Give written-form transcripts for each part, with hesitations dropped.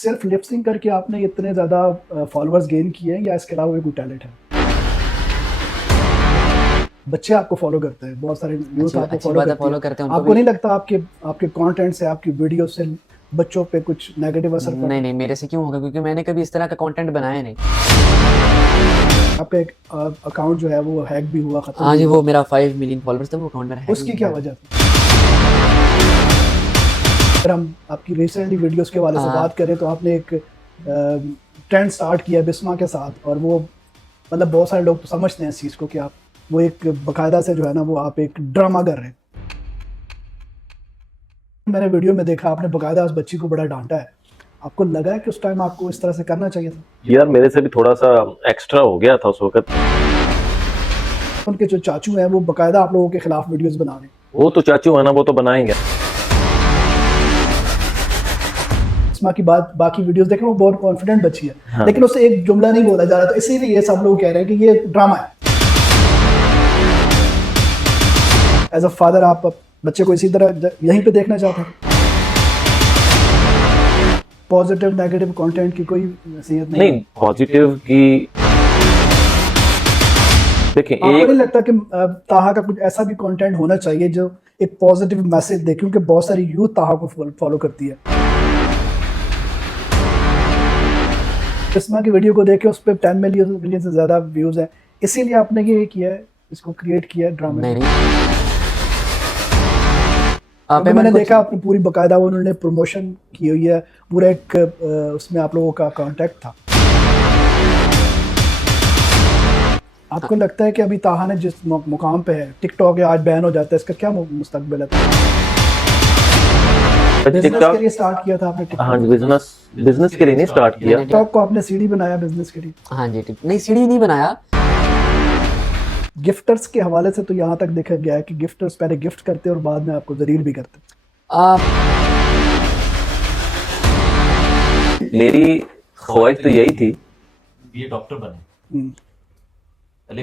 सिर्फ lip sync करके आपने इतने ज़्यादा फॉलोअर्स गेन किए हैं या इसके अलावा भी कोई टैलेंट है? बच्चे आपको फॉलो करते हैं, बहुत सारे यूथ आपको फॉलो करते हैं। आपको नहीं लगता आपके आपके कंटेंट से, आपकी वीडियो से बच्चों पे कुछ नेगेटिव असर पड़ा? नहीं, मेरे से क्यों होगा, क्योंकि मैंने कभी इस तरह का कंटेंट बनाया नहीं। आपका एक अकाउंट जो है वो हैक भी हुआ, खत्म? हाँ जी, वो मेरा 5 मिलियन फॉलोअर्स था, वो अकाउंट मेरा हैक। उसकी क्या वजह थी? अगर हम आपकी रिसेंटली वीडियोस के हवाले से बात करें तो आपने एक ट्रेंड स्टार्ट किया बिस्मा के साथ, और वो मतलब बहुत सारे लोग तो समझते हैं इस चीज़ को कि आप वो एक बाकायदा से जो है ना वो आप एक ड्रामा कर रहे हैं। मैंने वीडियो में देखा आपने बाकायदा उस बच्ची को बड़ा डांटा है। आपको लगा है कि उस टाइम आपको इस तरह से करना चाहिए था? यार मेरे से भी थोड़ा सा एक्स्ट्रा हो गया था उस वक्त। उनके जो चाचू हैं वो बाकायदा आप लोगों के खिलाफ वीडियोस बना रहे हैं। वो तो चाचू है ना, वो तो बनाएंगे। बिस्मा की बात बाकी वीडियोस देखें, वो बहुत कॉन्फिडेंट बच्ची है। हाँ। लेकिन उससे एक जुमला नहीं बोला जा रहा, तो इसीलिए ये सब लोग कह रहे हैं कि ये ड्रामा है। एज अ फादर आप बच्चे को इसी तरह यहीं पे देखना चाहते हैं? पॉजिटिव नेगेटिव कंटेंट की कोई नसीहत नहीं, पॉजिटिव की देखिए, आपको नहीं लगता कि ताहा का कुछ ऐसा भी कंटेंट होना चाहिए जो एक पॉजिटिव मैसेज दे, क्योंकि बहुत सारी यूथ ताहा को फॉलो करती है। बिस्मा की वीडियो को देख के उस पर 10 मिलियन से ज्यादा व्यूज हैं, इसीलिए आपने ये किया है, इसको क्रिएट किया है ड्रामा? नहीं, मैंने देखा आपने पूरी बाकायदा उन्होंने प्रमोशन की हुई है, पूरा एक उसमें आप लोगों का कांटेक्ट था। आपको लगता है कि अभी ताहा ने जिस मुकाम पे है, टिकटॉक है आज बैन हो जाता है, इसका क्या मुस्तकबिल है? बिजनेस के लिए स्टार्ट किया था आपने टिकटॉक? हाँ, बिजनेस के लिए नहीं स्टार्ट किया। टिकटॉक को आपने सीढ़ी बनाया बिजनेस के लिए? हाँ जी, नहीं सीढ़ी नहीं बनाया। गिफ्टर्स के हवाले से तो यहाँ तक देखा गया है कि गिफ्टर्स पहले गिफ्ट करते और बाद में आपको जलील भी करते। मेरी ख्वाहिश तो यही थी ये डॉक्टर बने।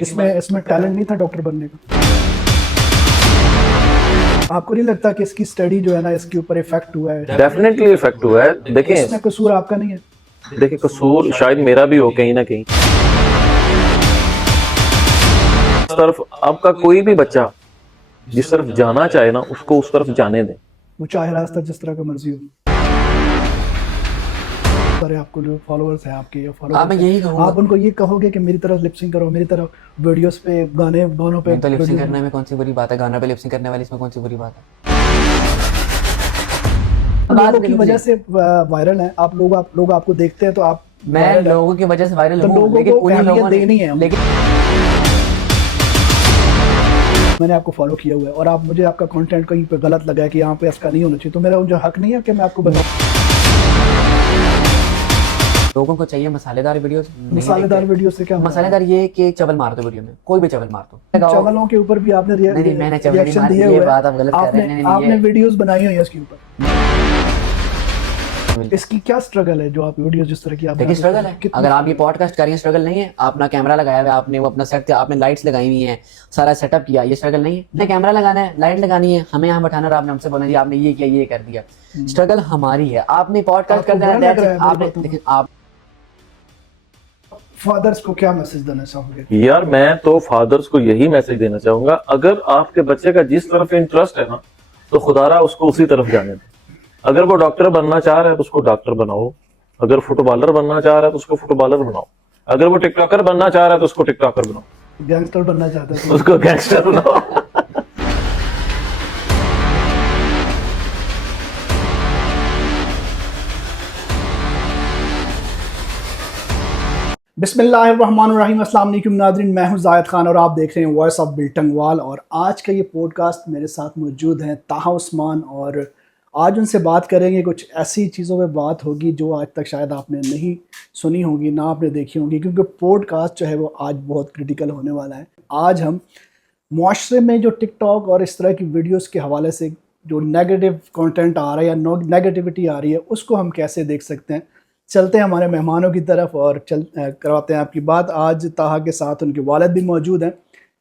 इसमें टैलेंट नहीं था डॉक्टर बनने का? आपको नहीं लगता कि इसकी स्टडी जो है ना इसके ऊपर इफेक्ट हुआ है? डेफिनेटली इफेक्ट हुआ है। देखिए, इसमें कसूर आपका नहीं है? देखिए कसूर शायद मेरा भी हो कहीं ना कहीं। इस तरफ आपका कोई भी बच्चा जिस तरफ जाना चाहे ना, उसको उस तरफ जाने दें। वो चाहे रास्ता जिस तरह का मर्जी हो। सारे आपको जो फॉलोअर्स हैं आपके, मैं यही कहूँगा, आप उनको ये कहोगे कि मेरी तरफ लिपसिंग करो, मेरी तरफ वीडियोस पे गानों पे? तो लिपसिंग करने में कौन सी बुरी बात है? गाना पे लिपसिंग करने वाली इसमें कौन सी बुरी बात है? लोगों की वजह से वायरल है आप लोग आपको देखते हैं तो आप, मैं लोगों की वजह से वायरल हूं, लेकिन उन्हीं लोगों ने देनी है। लेकिन मैंने आपको फॉलो किया हुआ है और आप मुझे आपका कंटेंट कहीं पे गलत लगा है कि यहाँ पे इसका नहीं होना चाहिए, तो मेरा जो हक नहीं है कि मैं आपको बताऊं? लोगों को चाहिए मसालेदार वीडियोस। मसालेदार वीडियो से क्या मसालेदार ये कि चवल मार दो वीडियो में, कोई भी चवल मार दो। चावलों के ऊपर भी आपने रिएक्शन दिए हुए हैं, आपने वीडियोस बनाई हुई है इसके ऊपर। इसकी क्या स्ट्रगल है जो आप वीडियो जिस तरह की आप देखिए? स्ट्रगल है, अगर आप ये पॉडकास्ट कर रही हैं, स्ट्रगल नहीं है। अपना कैमरा लगाया हुआ है आपने, वो अपना सेट, आपने लाइट्स लगाई हुई हैं, सारा सेटअप किया, ये स्ट्रगल नहीं है? नहीं, कैमरा लगाना है, लाइट लगानी है, हमें यहाँ बैठाना, और आपने हमसे बोला जी आपने ये किया, ये कर दिया। स्ट्रगल हमारी है। आपने पॉडकास्ट कर दिया, आपने आप फादर्स को क्या मैसेज देना चाहोगे? यार मैं तो फादर्स को यही मैसेज देना चाहूंगा, अगर आपके बच्चे का जिस तरफ इंटरेस्ट है ना, तो खुदारा उसको उसी तरफ जाने दे। अगर वो डॉक्टर बनना चाह रहा है तो उसको डॉक्टर बनाओ, अगर फुटबॉलर बनना चाह रहा है तो उसको फुटबॉलर बनाओ, अगर वो टिकटॉकर बनना चाह रहा है तो उसको टिकटॉकर बनाओ, गैंगस्टर बनना चाहता है तो उसको गैंगस्टर बनाओ। बिस्मिल्लाहिर्रहमानिर्रहीम, अस्सलाम वालेकुम नाज़रीन, मैं हूं जायद खान और आप देख रहे हैं वॉइस ऑफ बिल्टंगवाल। और आज का ये पॉडकास्ट मेरे साथ मौजूद हैं ताहा उस्मान, और आज उनसे बात करेंगे। कुछ ऐसी चीज़ों पे बात होगी जो आज तक शायद आपने नहीं सुनी होगी, ना आपने देखी होगी, क्योंकि पॉडकास्ट जो है वो आज बहुत क्रिटिकल होने वाला है। आज हम मुआशरे में जो टिकटॉक और इस तरह की वीडियोस के हवाले से जो नेगेटिव कंटेंट आ रहा है या नेगेटिविटी आ रही है, उसको हम कैसे देख सकते हैं। चलते हैं हमारे मेहमानों की तरफ और करवाते हैं आपकी बात। आज ताहा के साथ उनके वालिद भी मौजूद हैं।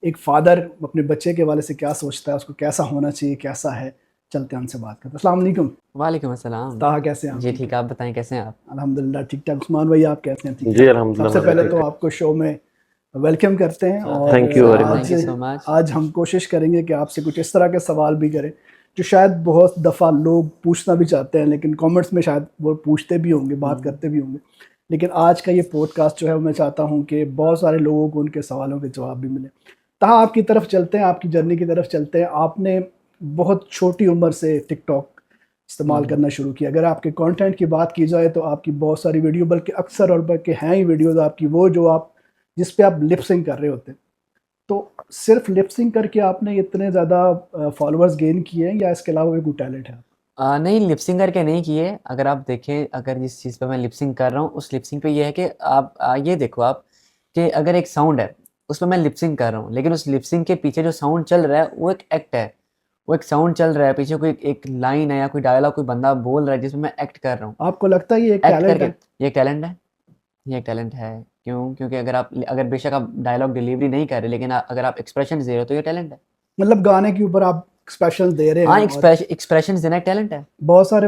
एक फ़ादर अपने बच्चे के हवाले से क्या सोचता है, उसको कैसा होना चाहिए, कैसा है, चलते हैं उनसे बात करते हैं। अस्सलाम वालेकुम। वालेकुम अस्सलाम। ताहा कैसे हैं आप? जी ठीक, आप बताएं कैसे हैं आप? अल्हम्दुलिल्लाह ठीक ठाक। उस्मान भाई आप कैसे हैं? ठीक जी ठाक। अल्हम्दुलिल्लाह सबसे मैं पहले ठीक तो हूँ। आपको शो में वेलकम करते हैं और Thank you very thank much. You so much. आज हम कोशिश करेंगे कि आपसे कुछ इस तरह के सवाल भी करें जो शायद बहुत दफ़ा लोग पूछना भी चाहते हैं, लेकिन कमेंट्स में शायद वो पूछते भी होंगे, बात करते भी होंगे। लेकिन आज का ये पॉडकास्ट जो है मैं चाहता हूँ कि बहुत सारे लोगों को उनके सवालों के जवाब भी मिले। तहाँ आपकी तरफ चलते हैं, आपकी जर्नी की तरफ चलते हैं। आपने बहुत छोटी उम्र से टिकटॉक इस्तेमाल करना शुरू किया। अगर आपके कंटेंट की बात की जाए तो आपकी बहुत सारी वीडियो, बल्कि अक्सर और बल्कि हैं ही वीडियोज़ आपकी वो जो आप जिस पे आप लिप सिंक कर रहे होते हैं। तो सिर्फ लिप सिंक करके आपने इतने ज़्यादा फॉलोअर्स गेन किए हैं या इसके अलावा भी कोई टैलेंट है? नहीं, लिपसिंग करके नहीं किए। अगर आप देखें, अगर जिस चीज़ पे मैं लिपसिंग कर रहा हूँ उस लिपसिंग पे ये है कि आप ये देखो आप कि अगर एक साउंड है उस पे मैं लिपसिंग कर रहा हूँ, लेकिन उस लिपसिंग के पीछे जो साउंड चल रहा है वो एक एक्ट है। वो एक साउंड चल रहा है, पीछे कोई एक लाइन है या कोई डायलॉग कोई बंदा बोल रहा है जिसमें मैं एक्ट कर रहा हूँ। आपको लगता है ये एक एक्ट टैलेंट करके है? ये एक टैलेंट है। ये एक टैलेंट है। क्यों? क्योंकि अगर बेशक आप डायलॉग डिलीवरी नहीं कर रहे, लेकिन अगर आप एक्सप्रेशन दे रहे हो तो ये टैलेंट है। मतलब गाने के ऊपर आप एक्सप्रेशन दे रहे हाँ, हैं और एक्सप्रेशन देना एक टैलेंट है। बहुत सारे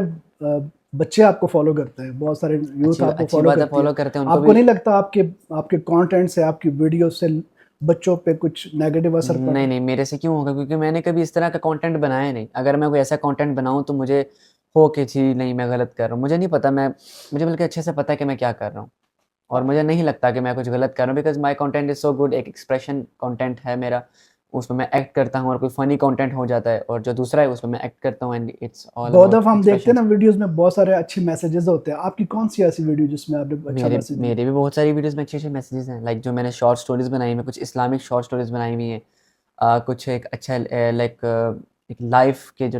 बच्चे आपको फॉलो करते हैं, बहुत सारे यूथ आपको अच्छी फॉलो बात है, करती है। फॉलो करते हैं उनको आपको भी। नहीं लगता आपके आपके कंटेंट से, आपकी वीडियो से बच्चों पे कुछ नेगेटिव असर पड़ रहा नहीं है? नहीं, मेरे से क्यों होगा? क्योंकि मैंने कभी इस तरह का कंटेंट बनाया नहीं। अगर मैं कोई ऐसा कंटेंट बनाऊं तो मुझे हो कि जी नहीं, मैं गलत कर रहा हूँ। मुझे नहीं पता, मुझे बल्कि अच्छे से पता है कि मैं क्या कर रहा हूँ, और मुझे नहीं लगता कि मैं कुछ गलत कर रहा हूँ, because my content is so good. एक एक्सप्रेशन कंटेंट है मेरा, उसमें मैं एक्ट करता हूँ, और कोई फनी कंटेंट हो जाता है, और जो दूसरा है उसमें मैं एक्ट करता हूँ, एंड इट्स ऑल बहुत अबाउट दफ़ा हम देखते हैं एक्सप्रेशन। ना वीडियोस में बहुत सारे अच्छे मैसेजेस होते हैं। आपकी कौन सी ऐसी वीडियो जिसमें आपने अच्छा मेरे मैसेज दिया? मेरे भी बहुत सारी वीडियोस में अच्छे अच्छे मैसेजेस हैं, लाइक जो मैंने शॉर्ट स्टोरीज बनाई हैं, कुछ इस्लामिक शॉर्ट स्टोरीज बनाई हुई हैं। कुछ एक अच्छा लाइक एक लाइफ के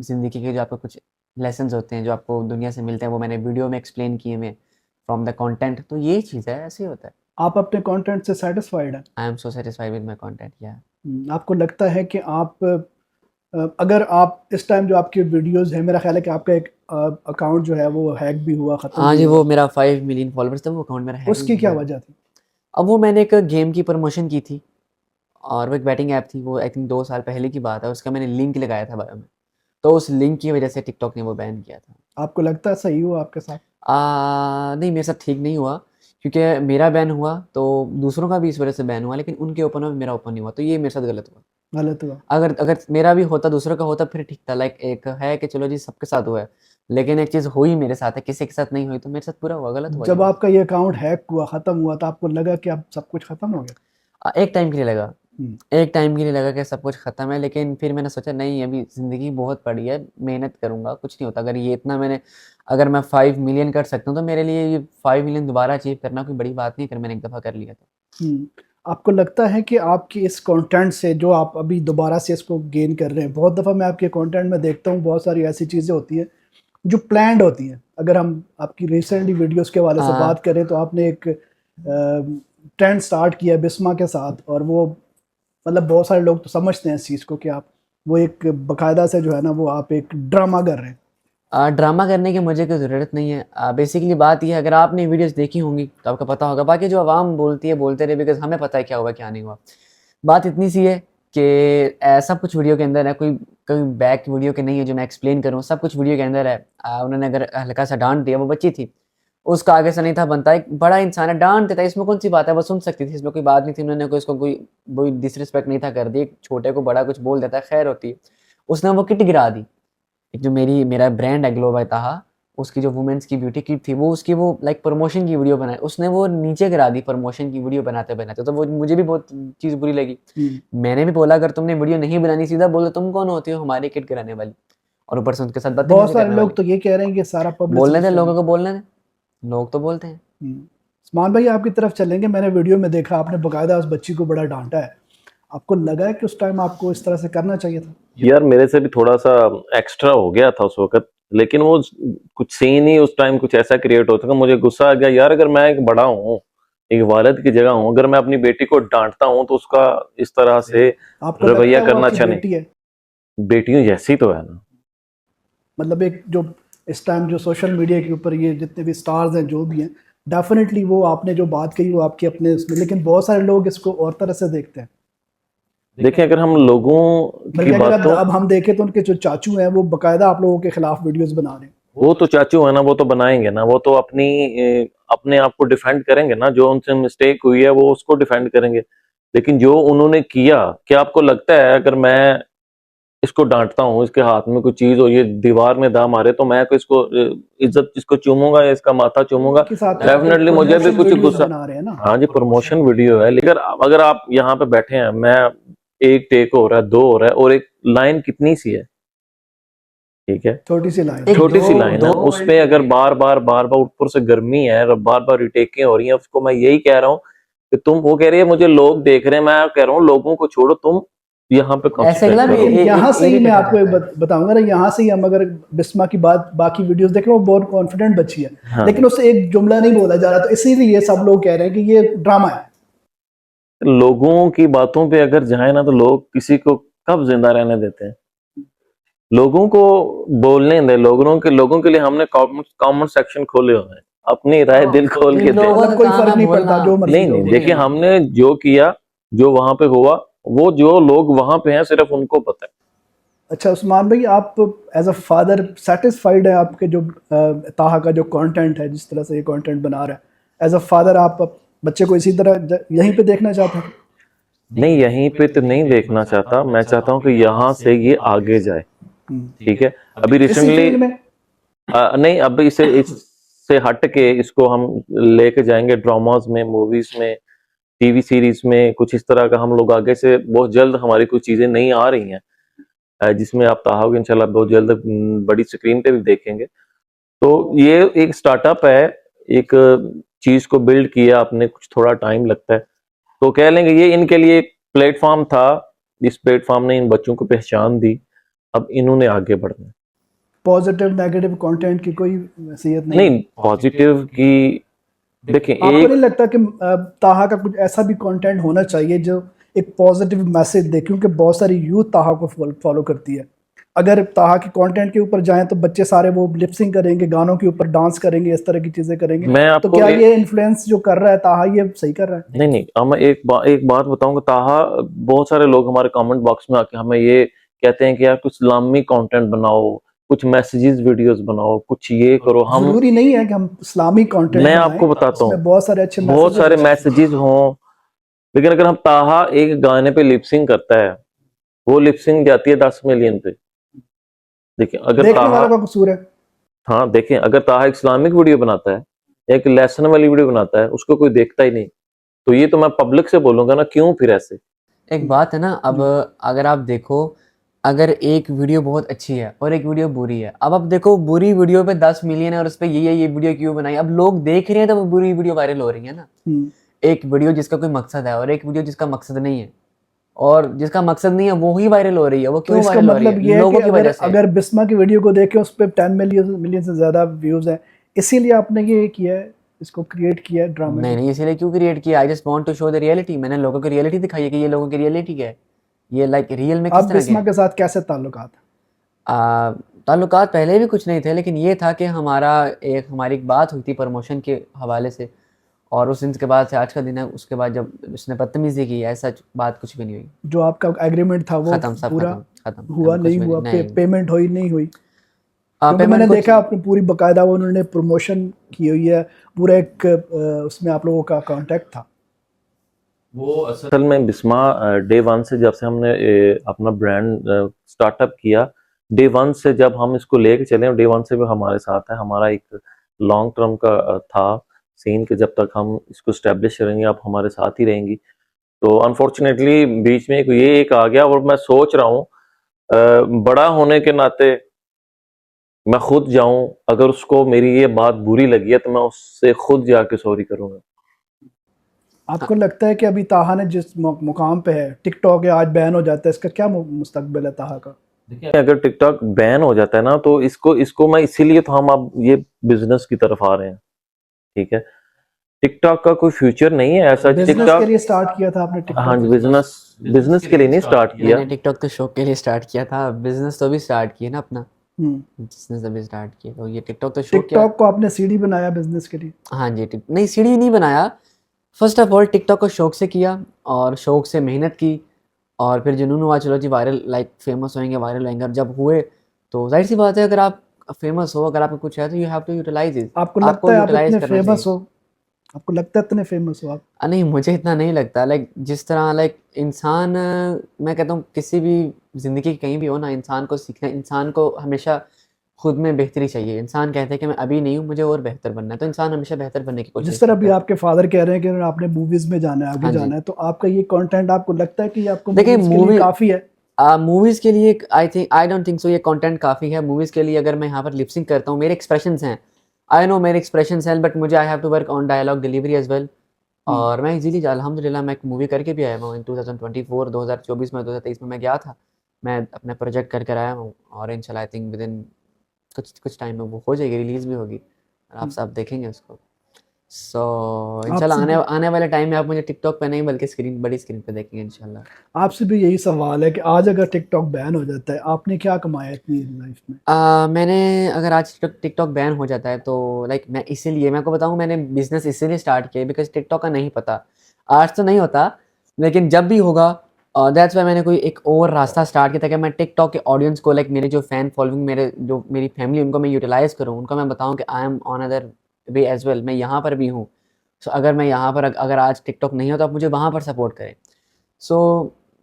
ज़िंदगी के जो आपको कुछ लेसन्स होते हैं जो आपको दुनिया से मिलते हैं, वो मैंने वीडियो में एक्सप्लेन किए हुए फ्रॉम द कंटेंट। तो ये चीज़ है, ऐसे ही होता है। आप अपने कंटेंट से सेटिस्फाइड हैं? I am so satisfied with my content, या आपको लगता है कि आप अगर आप इस टाइम जो आपकी वीडियोस है, मेरा ख्याल है कि आपका एक अकाउंट जो है वो हैक भी हुआ, ख़त्म हाँ भी जी, हुआ, वो मेरा 5 मिलियन फॉलोअर्स था, वो अकाउंट मेरा हैक उसकी भी क्या हुआ। वजह थी? अब वो मैंने एक गेम की प्रमोशन की थी, और वो एक बैटिंग ऐप थी। वो आई थिंक 2 साल पहले की बात है। उसका मैंने लिंक लगाया था बायो में, तो उस लिंक की वजह से टिकटॉक ने वो बैन किया था। आपको लगता है सही हुआ आपके साथ? नहीं, मेरे साथ ठीक नहीं हुआ, क्योंकि मेरा बैन हुआ तो दूसरों का भी इस वजह से बैन हुआ, लेकिन उनके ओपन में मेरा ओपन नहीं हुआ, तो ये मेरे साथ गलत हुआ। गलत हुआ। अगर अगर मेरा भी होता, दूसरों का होता, फिर ठीक था। लाइक एक है कि चलो जी सबके साथ हुआ है, लेकिन एक चीज़ हुई मेरे साथ है, किसी के साथ नहीं हुई, तो मेरे साथ पूरा हुआ, गलत हुआ ये जब मेरे आपका ये अकाउंट हैक हुआ, ख़त्म हुआ, तो आपको लगा कि अब सब कुछ ख़त्म हो गया? साथ। एक टाइम के लिए लगा, हम्म, एक टाइम के लिए लगा कि सब कुछ ख़त्म है, लेकिन फिर मैंने सोचा नहीं, अभी ज़िंदगी बहुत बड़ी है, मेहनत करूँगा, कुछ नहीं होता। अगर मैं 5 मिलियन कर सकता हूँ तो मेरे लिए ये 5 मिलियन दोबारा अचीव करना कोई बड़ी बात नहीं, अगर मैंने एक दफ़ा कर लिया तो। हम्म। आपको लगता है कि आपके इस कंटेंट से जो आप अभी दोबारा से इसको गेन कर रहे हैं, बहुत दफ़ा मैं आपके कंटेंट में देखता हूँ बहुत सारी ऐसी चीज़ें होती हैं जो प्लान्ड होती हैं। अगर हम आपकी रिसेंटली वीडियोस के हवाले से बात करें तो आपने एक ट्रेंड स्टार्ट किया बिस्मा के साथ, और वो मतलब बहुत सारे लोग तो समझते हैं इस चीज़ को कि आप वो एक बाकायदा से जो है ना वो आप एक ड्रामा कर रहे हैं। ड्रामा करने की मुझे कोई ज़रूरत नहीं है। बेसिकली बात ये है, अगर आपने वीडियोस देखी होंगी तो आपको पता होगा। बाकी जो आवाम बोलती है बोलते रहे, बिकॉज हमें पता है क्या हुआ क्या नहीं हुआ। बात इतनी सी है कि सब कुछ वीडियो के अंदर है, कोई कोई बैक वीडियो के नहीं है जो मैं एक्सप्लेन करूँ, सब कुछ वीडियो के अंदर है। उन्होंने अगर हल्का सा डांट दिया, वो बच्ची थी, उसका आगे से नहीं था बनता। एक बड़ा इंसान है, डांट देता है, इसमें कौन सी बात है, वो सुन सकती थी, इसमें कोई बात नहीं थी। उन्होंने कोई डिसरिस्पेक्ट नहीं था कर दी। एक छोटे को बड़ा कुछ बोल देता है, खैर होती है। उसने वो किट गिरा दी। एक जो मेरा ब्रांड है ग्लो बाय ताहा, उसकी जो वुमेन्स की ब्यूटी किट थी, वो उसकी वो लाइक प्रमोशन की वीडियो बनाई, उसने वो नीचे गिरा दी प्रमोशन की वीडियो बनाते बनाते। तो वो मुझे भी बहुत चीज़ बुरी लगी। मैंने भी बोला अगर तुमने वीडियो नहीं बनानी, सीधा बोलो तुम कौन होती हो हमारी किट गिराने वाली, और ऊपर से उनके साथ बहुत बदतमीजी सारे करने लोग वाली। तो ये कह रहे हैं कि सारा बोलने दे पब्लिसिटी। लोगों को, बोलने दे, लोग तो बोलते हैं। उस्मान भाई आपकी तरफ चलेंगे। मैंने वीडियो में देखा आपने बकायदा उस बच्ची को बड़ा डांटा है। आपको लगा है कि उस टाइम आपको इस तरह से करना चाहिए था? यार मेरे से भी थोड़ा सा एक्स्ट्रा हो गया था उस वक्त, लेकिन वो कुछ सीन ही उस टाइम कुछ ऐसा क्रिएट होता था, मुझे गुस्सा आ गया यार। अगर मैं एक बड़ा हूँ, एक वालिद की जगह हूँ, अगर मैं अपनी बेटी को डांटता हूँ तो उसका इस तरह से आपको लगता रवैया है वो करना आपकी अच्छा नहीं। बेटी है? बेटियों जैसी तो है ना। मतलब एक जो इस टाइम जो सोशल मीडिया के ऊपर ये जितने भी स्टार्स हैं जो भी हैं, डेफिनेटली वो आपने जो बात कही वो आपके अपने उसमें, लेकिन बहुत सारे लोग इसको और तरह से देखते हैं। देखिए अगर हम लोगों की बल्कि अगर बातों, अब हम देखें तो उनके जो चाचू हैं वो बकायदा आप लोगों के खिलाफ वीडियोस बना रहे हैं। वो तो चाचू है ना, वो तो बनाएंगे ना, वो तो अपने आप को डिफेंड करेंगे ना, जो उनसे मिस्टेक हुई है वो उसको डिफेंड करेंगे। लेकिन जो उन्होंने किया, क्या आपको लगता है अगर मैं इसको डांटता हूँ, इसके हाथ में कोई चीज हो, ये दीवार में दा मारे, तो मैं इसको इज्जत इसको चूमूंगा या इसका माथा चूमूंगा? के साथ डेफिनेटली मुझे भी कुछ वीडियोस गुस्सा। बना रहे हैं ना। हाँ जी, प्रमोशन वीडियो है, लेकिन अगर आप यहाँ पे बैठे हैं, मैं एक टेक हो रहा है, दो हो रहा है, और एक लाइन कितनी सी है, ठीक है, छोटी सी लाइन। एक छोटी सी दो लाइन है, दो उस पे अगर बार बार ऊपर से गर्मी है, बार बार रिटेकें हो रही हैं, उसको मैं यही कह रहा हूँ कि तुम, वो कह रही है मुझे लोग देख रहे हैं, मैं कह रहा हूँ लोगों को छोड़ो, तुम यहाँ पे ऐसे कॉन्सेंट्रेट अगला भी करो। लेकिन यहाँ से ही मैं आपको एक बताऊंगा बताऊंगा ना, यहाँ से ही हम अगर बिस्मा की बात बाकी वीडियोस देखें वो बहुत कॉन्फिडेंट बच्ची है, हाँ। लेकिन उससे एक जुमला नहीं बोला जा रहा, तो इसीलिए सब लोग कह रहे हैं कि ये ड्रामा है। लोगों की बातों पे अगर जाए ना, तो लोग किसी को कब जिंदा रहने देते हैं? लोगों को बोलने दें, लोगों के लिए हमने कमेंट सेक्शन खोले हुए हैं, अपनी राय दिल खोल के जिन दें। लोगों मतलब का कोई काम फर्क है नहीं बोलना, पड़ता, जो मर्जी नहीं लोग नहीं, बोलें। देखिए हमने जो किया, जो वहां पे हुआ, वो जो लोग वहां पे हैं सिर्फ उनको पता है। अच्छा उस्मान भाई, आप एज अ फादर सेटिस्फाइड है आपके जो ताहा का जो कंटेंट है, जिस तरह से ये कंटेंट बना रहा है, एज अ फादर आप बच्चे को इसी तरह यहीं पे देखना चाहते हैं? नहीं, यहीं पे तो नहीं देखना चाहता, मैं चाहता हूँ कि यहाँ से ये आगे जाए, ठीक है। अभी इसी रिसेंटली फील्ड में? नहीं, अब इससे हट के इसको हम लेके जाएंगे ड्रामास में, मूवीज में, टीवी सीरीज में, कुछ इस तरह का हम लोग आगे से बहुत जल्द, हमारी कुछ चीजें नई आ रही हैं जिसमें आप ताहा को इंशाल्लाह बहुत जल्द बड़ी स्क्रीन पे भी देखेंगे। तो ये एक स्टार्टअप है, एक चीज को बिल्ड किया आपने, कुछ थोड़ा टाइम लगता है, तो कह लेंगे ये इनके लिए एक प्लेटफॉर्म था, इस प्लेटफॉर्म ने इन बच्चों को पहचान दी, अब इन्होंने आगे बढ़ना है। पॉजिटिव नेगेटिव कंटेंट की कोई वसीयत नहीं? नहीं, पॉजिटिव की, देखिए आपको नहीं एक, लगता कि ताहा का कुछ ऐसा भी कंटेंट होना चाहिए जो एक पॉजिटिव मैसेज दे, क्योंकि बहुत सारी यूथ ताहा को फॉलो करती है। अगर ताहा के कंटेंट के ऊपर जाएं तो बच्चे सारे वो लिपसिंग करेंगे, गानों के ऊपर डांस करेंगे, इस तरह की चीजें करेंगे। मैं तो आपको क्या ये इन्फ्लुएंस जो कर रहा है ताहा, ये सही कर रहा है? नहीं नहीं, मैं एक बात बताऊंगा, ताहा, बहुत सारे लोग हमारे कमेंट बॉक्स में आके हमें ये कहते हैं कि यार कुछ इस्लामी कंटेंट बनाओ, कुछ मैसेजेस वीडियोस बनाओ, कुछ ये करो। हम, जरूरी नहीं है कि हम इस्लामिक कंटेंट मैं बनाएं, आपको बताता हूँ, उसमें बहुत सारे अच्छे बहुत सारे मैसेजेस मैसेजेस हों, लेकिन अगर हम, ताहा एक गाने पे लिपसिंग करता है, वो लिपसिंग जाती है 10 मिलियन पे। देखिए अगर देखने ताहा, वालों का कसूर है। हाँ देखें, अगर ताहा एक इस्लामिक वीडियो बनाता है, एक लेसन वाली वीडियो बनाता है, उसको कोई देखता ही नहीं, तो ये तो मैं पब्लिक से बोलूंगा ना, क्यों फिर ऐसे? एक बात है ना, अब अगर आप देखो, अगर एक वीडियो बहुत अच्छी है और एक वीडियो बुरी है, अब आप देखो बुरी वीडियो पे 10 मिलियन है और उस पे ये वीडियो क्यों बनाई, अब लोग देख रहे हैं तो वो बुरी वीडियो वायरल हो रही है ना। एक वीडियो जिसका कोई मकसद है और एक वीडियो जिसका मकसद नहीं है, और जिसका मकसद नहीं है वो ही वायरल हो रही है। वो तो क्यों इसका वायरल हो रही मतलब है? ये है लोगों कि की वजह से। अगर बिस्मा की वीडियो को देखें, उस पर 10 मिलियन से ज्यादा व्यूज हैं, इसीलिए आपने ये किया है, इसको क्रिएट किया है ड्रामा? नहीं, इसीलिए क्यों क्रिएट किया? I just want to show the reality. मैंने लोगों की रियलिटी दिखाई है कि ये लोगों की रियलिटी है, ये लाइक रियल में किस आप तरह के बिस्मा हैं। के साथ कैसे ताल्लुकात हैं? ताल्लुकात पहले भी कुछ नहीं थे, लेकिन ये था कि हमारी एक बात हुई थी प्रमोशन के हवाले से, और उस दिन के बाद से आज का दिन है, उसके बाद जब उसने बदतमीजी की, ऐसा बात कुछ भी नहीं हुई। जो आपका एग्रीमेंट था वो खत्म, सब पूरा खत्म हुआ? कुछ नहीं भी हुआ? नहीं। पेमेंट हुई नहीं हुई? क्योंकि पेमेंट मैंने कुछ, देखा आपने पूरी बकायदा वो उन्होंने प्रमोशन की हुई है, पूरा एक उसमें आप लोगों का कांटेक्ट था। वो असल असल में बिस्मा डे वन से, जब से हमने अपना ब्रांड स्टार्टअप किया, डे वन से जब हम इसको लेके चले, डे वन से भी हमारे साथ है, हमारा एक लॉन्ग टर्म का था सीन कि जब तक हम इसको स्टैब्लिश करेंगे आप हमारे साथ ही रहेंगी। तो अनफॉर्चुनेटली बीच में ये एक आ गया, और मैं सोच रहा हूँ बड़ा होने के नाते मैं खुद जाऊं, अगर उसको मेरी ये बात बुरी लगी है तो मैं उससे खुद जाके सॉरी करूंगा। आपको लगता है कि अभी ताहा ने जिस मुकाम पे है, टिकटॉक आज बैन हो जाता है, इसका क्या मुस्तकबिल है ताहा का? देखिए, अगर टिकटॉक बैन हो जाता है ना, तो इसको मैं, इसीलिए तो हम अब ये बिजनेस की तरफ आ रहे हैं, ठीक है। टिकटॉक का कोई फ्यूचर नहीं है ऐसा। बिजनेस के टिकटॉक, लिए स्टार्ट किया था आपने हाँ टिकटॉक? जी, बिजनेस के लिए नहीं स्टार्ट किया। मैंने टिकटॉक तो शौक के लिए स्टार्ट किया था, बिजनेस तो अभी स्टार्ट किया ना अपना, हम्म। बिजनेस अभी स्टार्ट किया, तो ये टिकटॉक तो शौक किया। टिकटॉक को आपने सीडी बनाया बिजनेस के लिए? हाँ जी, नहीं सीढ़ी नहीं बनाया। फर्स्ट ऑफ ऑल टिकटॉक को शौक से किया और शौक से मेहनत की, और फिर जुनून हुआ चलो जी वायरल लाइक फेमस होंगे, वायरल होंगे, और जब हुए तो जाहिर सी बात है अगर आप फेमस हो, अगर आपको कुछ है तो you have to utilize it, आपको लगता है आप यूटिलाइज इतने करना फेमस चाहिए। हो? आपको लगता है इतने फेमस हो आप? नहीं मुझे इतना नहीं लगता, लाइक जिस तरह लाइक इंसान मैं कहता हूँ किसी भी ज़िंदगी कहीं भी हो ना, इंसान को सीखना, इंसान को हमेशा खुद में बेहतरी चाहिए। इंसान कहते हैं कि मैं अभी नहीं हूँ, मुझे और बेहतर बनना है, तो इंसान हमेशा बेहतर बनने की कोशिश जिस तरह भी करता है। आपके फादर कह रहे हैं कि आपने मूवीज में जाना है, आगे हाँ जी। जाना है, तो आपका ये कंटेंट आपको लगता है कि आपको देखिए मूवीज के लिए मूवी काफी है? मूवीज़ के लिए आई डोंट थिंक सो ये कंटेंट काफ़ी है मूवीज़ के लिए। अगर मैं यहाँ पर लिपसिंग करता हूँ, मेरे एक्सप्रेशंस हैं, आई नो मेरे एक्सप्रेशंस हैं, बट मुझे I have to work on dialogue delivery as well. और मैं इजीली अल्हम्दुलिल्लाह मैं एक मूवी करके भी आया हूँ इन 2024 2024 में, 2023 में मैं गया था, मैं अपना प्रोजेक्ट कर कर आया हूँ, और इंशाल्लाह आई थिंक विद इन कुछ कुछ टाइम में वो हो जाएगी, रिलीज़ भी होगी और आप सब देखेंगे उसको। सो इंशाल्लाह आपसे आने आने वाले टाइम में आप मुझे टिकटॉक पे नहीं बल्कि स्क्रीन, बड़ी स्क्रीन पे देखेंगे इंशाल्लाह। आपसे भी यही सवाल है कि आज अगर टिकटॉक बैन हो जाता है, आपने क्या कमाया इतनी लाइफ में? मैंने अगर आज टिकटॉक बैन हो जाता है तो लाइक मैं इसीलिए मैं आपको बताऊँ, मैंने बिजनेस इसीलिए स्टार्ट किया बिकॉज टिकटॉक का नहीं पता, आज तो नहीं होता लेकिन जब भी होगा दैट्स वाई मैंने कोई एक और रास्ता स्टार्ट किया ताकि मैं टिकटॉक के ऑडियंस को, लाइक मेरे जो फैन फॉलोइंग, मेरे जो मेरी फैमिली, उनको मैं यूटिलाइज़ करूँ, उनको मैं बताऊँ कि I am on other way as well, मैं यहाँ पर भी हूँ। सो अगर मैं यहाँ पर अगर आज टिकटॉक नहीं हो तो आप मुझे वहाँ पर सपोर्ट करें। सो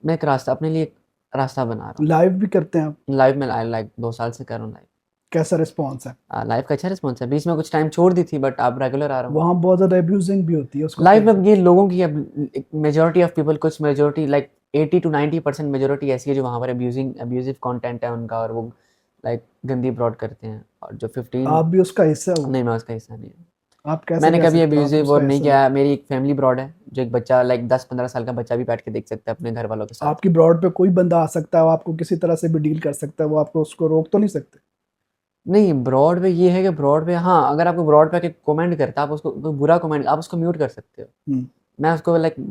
मैं एक रास्ता अपने लिए एक रास्ता बना रहा लाइव भी करते हैं आप? हूँ। लाइव में लाइक 2 साल से कर रहा हूँ लाइव। कैसा रिस्पॉन्स है? लाइव का अच्छा रिस्पॉन्स है, बीच में कुछ टाइम छोड़ दी थी बट अब रेगुलर आ रहा हूँ। वहाँ बहुत ज्यादा अब्यूजिंग भी होती है उसको लाइव में ये लोगों की अब मेजोरिटी ऑफ पीपल, कुछ मेजोरिटी लाइक 80 to 90% मेजोरिटी ऐसी है जो वहाँ पर अब्यूजिव कंटेंट है उनका, और वो लाइक गंदी ब्रॉड करते हैं, और जो 15 आप भी उसका हिस्सा हो? नहीं मैं उसका हिस्सा नहीं हूँ। आप कैसे मैंने कह कभी सकते हो आप अब्यूजिव उसका और नहीं हिस्सा किया। मेरी एक फैमिली ब्रॉड है जो एक बच्चा लाइक 10-15 साल का बच्चा भी बैठ के देख सकता है अपने घर वालों के हो? साथ। आपकी ब्रॉड पे कोई बंदा आ सकता है, वो आपको किसी तरह से भी डील कर सकता है, वो आपको उसको रोक तो नहीं सकते? नहीं ब्रॉड पे ये है कि ब्रॉड पे हाँ, अगर आपको ब्रॉड पे आके कमेंट करता है, आप उसको कोई बुरा कमेंट, आप उसको म्यूट कर सकते हो। हम्म। मैं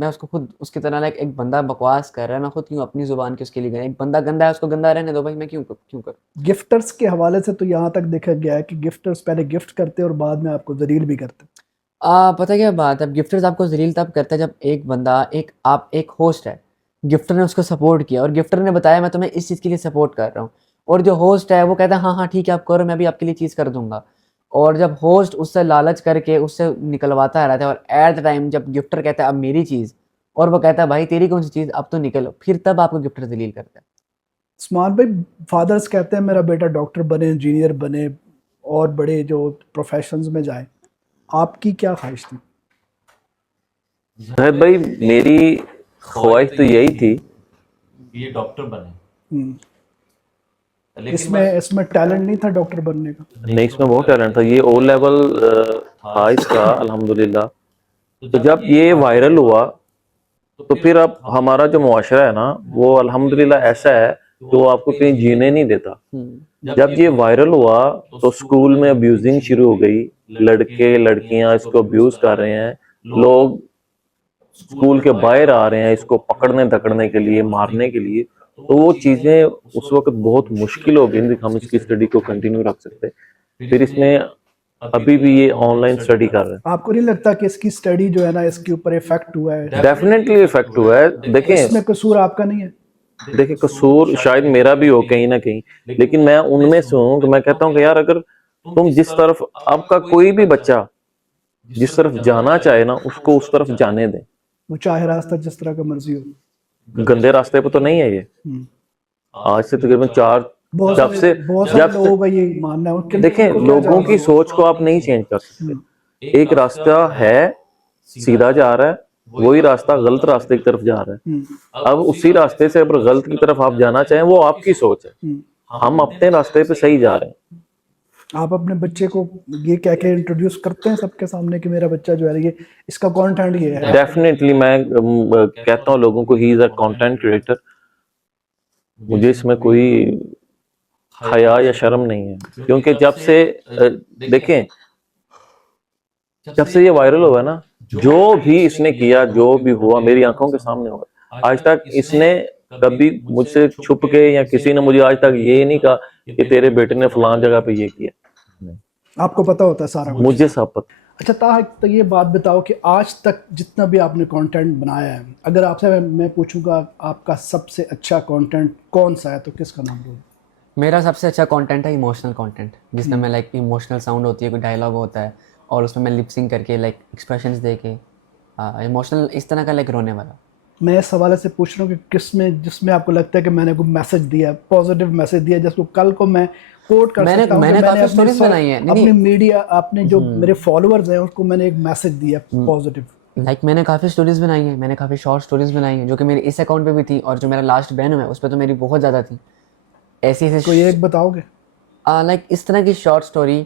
उसको खुद उसकी तरह लाइक एक बंदा बकवास कर रहा है, मैं खुद क्यों अपनी जुबान की उसके लिए एक बंदा गंदा है उसको गंदा रहने दो भाई, मैं क्यों करूँ। गिफ्टर्स के हवाले से तो यहाँ तक देखा गया है कि गिफ्टर्स पहले गिफ्ट करते हैं और बाद में आपको जलील भी करते हैं। पता क्या बात है, गिफ्टर्स आपको जलील तब करता है जब एक बंदा, एक होस्ट है, गिफ्टर ने उसको सपोर्ट किया और गिफ्टर ने बताया मैं तुम्हें इस चीज़ के लिए सपोर्ट कर रहा हूँ, और जो होस्ट है वो कहता है हाँ हाँ ठीक है आप करो, मैं भी आपके लिए चीज़ कर दूंगा। और जब होस्ट उससे लालच करके उससे निकलवाता रहता है, और एट द टाइम जब गिफ्टर कहता है अब मेरी चीज़, और वो कहता है भाई तेरी कौन सी चीज़, अब तो निकलो, फिर तब आपको गिफ्टर जलील करता है। उस्मान भाई, फादर्स कहते हैं मेरा बेटा डॉक्टर बने, इंजीनियर बने और बड़े जो प्रोफेशंस में जाए, आपकी क्या ख्वाहिश थी? जाहिद भाई, मेरी ख्वाहिश तो यही थी। ये डॉक्टर बने, हम्म। लेकिन इसमें टैलेंट नहीं था डॉक्टर बनने का? नहीं, इसमें बहुत टैलेंट था। ये ओ लेवल था इसका अल्हम्दुलिल्लाह। तो जब ये वायरल हुआ तो फिर अब हमारा जो मुआशरा है ना, वो अल्हम्दुलिल्लाह ऐसा है जो आपको कहीं जीने नहीं देता। जब ये वायरल हुआ तो स्कूल में अब्यूजिंग शुरू हो गई, लड़के लड़कियां इसको अब्यूज कर रहे हैं, लोग स्कूल के बाहर आ रहे हैं इसको पकड़ने दकड़ने के लिए, मारने के लिए। तो वो चीजें उस वक्त बहुत मुश्किल हो गई, हम इसकी स्टडी को कंटिन्यू रख सकते। फिर इसमें अभी भी ये ऑनलाइन स्टडी कर रहे हैं। आपको नहीं लगता कि इसकी स्टडी जो है ना, इसके ऊपर इफेक्ट हुआ है? डेफिनेटली इफेक्ट हुआ है। देखें इसमें कसूर आपका नहीं है? देखिए, कसूर शायद मेरा भी हो कहीं ना कहीं, लेकिन मैं उनमें से हूँ कि मैं कहता हूँ कि यार अगर तुम जिस तरफ, आपका कोई भी बच्चा जिस तरफ जाना चाहे ना, उसको उस तरफ जाने दें। वो चाहे रास्ता जिस तरह का मर्जी हो। गंदे रास्ते पे तो नहीं है ये। हम्म। आज से तकरीबन बहुत सारे लोगों का ये मानना है। उनके लिए देखें, उनको क्या लोगों की जवाब सोच को आप नहीं चेंज कर सकते। एक रास्ता है सीधा जा रहा है, वही रास्ता गलत रास्ते की तरफ जा रहा है। हम्म। अब उसी रास्ते से अगर गलत की तरफ आप जाना चाहें, वो आपकी सोच है। हम अपने रास्ते पे सही जा रहे हैं। आप अपने बच्चे को ये कह के इंट्रोड्यूस करते हैं सबके सामने कि मेरा बच्चा जो है ये, इसका कंटेंट ये है? डेफिनेटली मैं कहता हूँ लोगों को, he is a content creator. मुझे इसमें कोई हया या शर्म नहीं है, क्योंकि जब से देखें, जब से ये वायरल हुआ ना, जो भी इसने किया, जो भी हुआ मेरी आंखों के सामने हुआ। आज तक इसने कभी मुझसे छुप के, या किसी ने मुझे आज तक ये नहीं कहा कि तेरे बेटे ने फलां जगह पे ये किया। आपको पता होता है सारा कुछ? मुझे सब पता। अच्छा ताहा, तो ये बात बताओ कि आज तक जितना भी आपने कंटेंट बनाया है, अगर आपसे मैं पूछूंगा आपका सबसे अच्छा कंटेंट कौन सा है तो किसका नाम लोगे? मेरा सबसे अच्छा कंटेंट है इमोशनल कंटेंट, जिसमें मैं लाइक इमोशनल साउंड होती है, कोई डायलॉग होता है और उसमें मैं लिपसिंग करके लाइक एक्सप्रेशंस दे के इमोशनल इस तरह का लाइक रोने वाला। मैं इस हवाले से पूछ रहा हूँ कि किसमें, जिसमें आपको लगता है कि मैंने कोई मैसेज दिया, पॉजिटिव मैसेज दिया, जिसको कल को मैं कोट कर सकता हूँ मैंने कि काफी अपने स्टोरीज बनाई हैं। अपने मीडिया, अपने जो मेरे फॉलोअर्स हैं उसको मैंने एक मैसेज दिया पॉजिटिव। लाइक मैंने काफ़ी स्टोरीज बनाई हैं, मैंने काफ़ी शॉर्ट स्टोरीज बनाई हैं जो कि मेरे इस अकाउंट पे भी थी, और जो मेरा लास्ट बैन हुआ है उस पर तो मेरी बहुत ज़्यादा थी। ऐसी कोई एक बताओगे? लाइक इस तरह की शॉर्ट स्टोरी